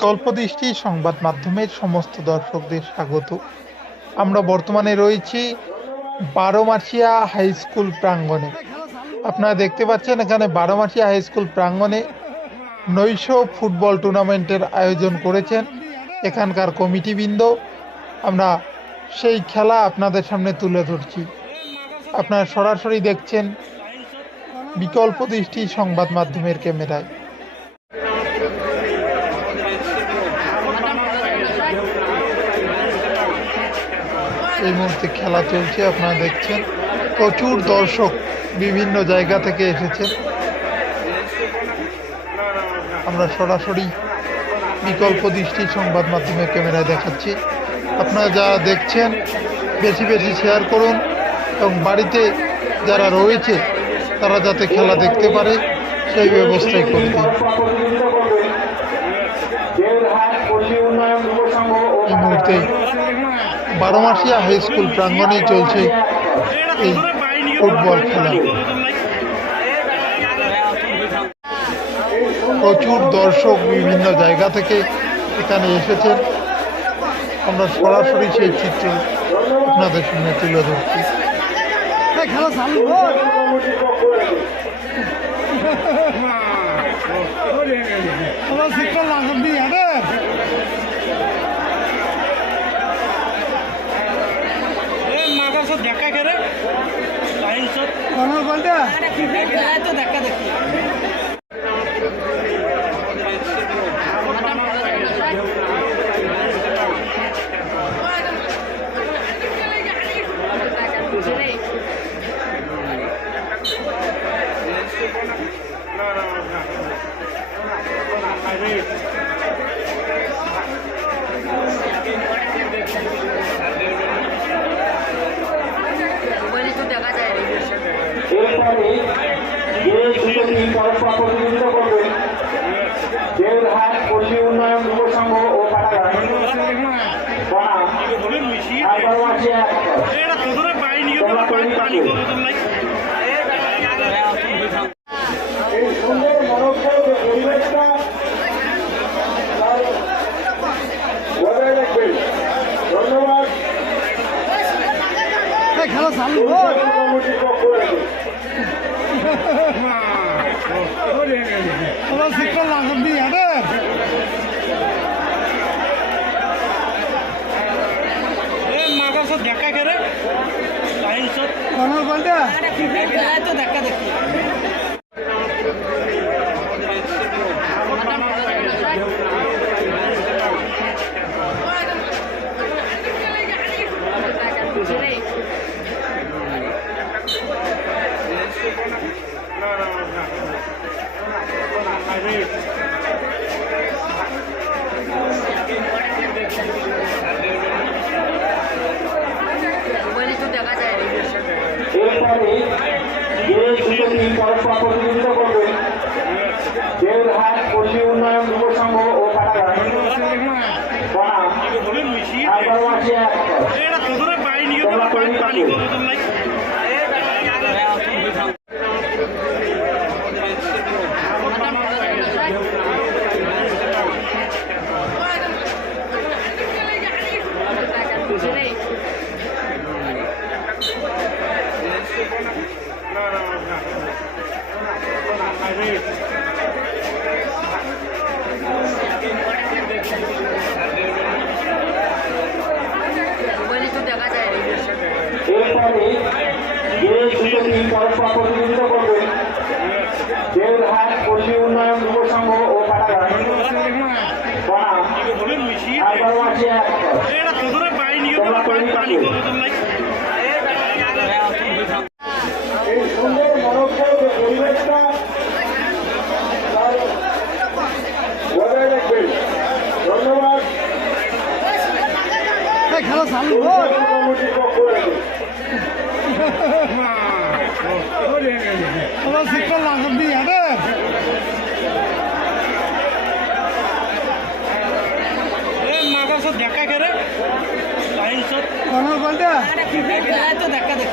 স্বল্পদৃষ্টি সংবাদ মাধ্যমের সমস্ত দর্শকদের স্বাগত। আমরা বর্তমানে রয়েছি 12মাসিয়া হাই স্কুল প্রাঙ্গণে। আপনারা দেখতে পাচ্ছেন এখানে 12মাসিয়া হাই স্কুল প্রাঙ্গণে নৈশ ফুটবল টুর্নামেন্টের আয়োজন করেছেন এখানকার কমিটিবৃন্দ। আমরা সেই খেলা আপনাদের সামনে তুলে ধরছি। আপনারা সরাসরি দেখছেন বিকল্প দৃষ্টি সংবাদ মাধ্যমের ক্যামেরায়। এই মুহূর্তে খেলা চলছে, আপনারা দেখছেন প্রচুর দর্শক বিভিন্ন জায়গা থেকে এসেছেন। আমরা সরাসরি বিকল্প দৃষ্টি সংবাদ মাধ্যমের ক্যামেরায় দেখাচ্ছি। আপনারা যারা দেখছেন বেশি বেশি শেয়ার করুন এবং বাড়িতে যারা রয়েছে তারা যাতে খেলা দেখতে পারে সেই ব্যবস্থাই করে দিন। এই মুহূর্তে 12মাসিয়া হাই স্কুল প্রাঙ্গণেই চলছে এই ফুটবল খেলা। প্রচুর দর্শক বিভিন্ন জায়গা থেকে এখানে এসেছেন। আমরা সরাসরি সেই চিত্র আপনাদের সামনে তুলে ধরছি। দেখা করে দেখা দেখি প্রতিযোগিতা করবে দেওরহাট পল্লী উন্নয়ন যুব সংঘ ও এই সুন্দর মনোজ্ঞ পরিবেশটা বজায় রাখবেন। ধন্যবাদ। খেলা চালু কমিটির পক্ষ থেকে শিক্ষা লাগবে দেখা করে দেখা দেখি প্রতিযোগিতা করবে দেওরহাট পল্লী উন্নয়ন যুব সংঘ ও প্রতিযোগিতা করবে দেওরহাট পল্লী উন্নয়ন যুব সংঘ ও এই সুন্দর মনোজ্ঞ পরিবেশটা বজায় রাখবেন। ধন্যবাদ। খেলা চালু কমিটির পক্ষ থেকে শিক্ষা লাগবে দেখা করে দেখা দেখি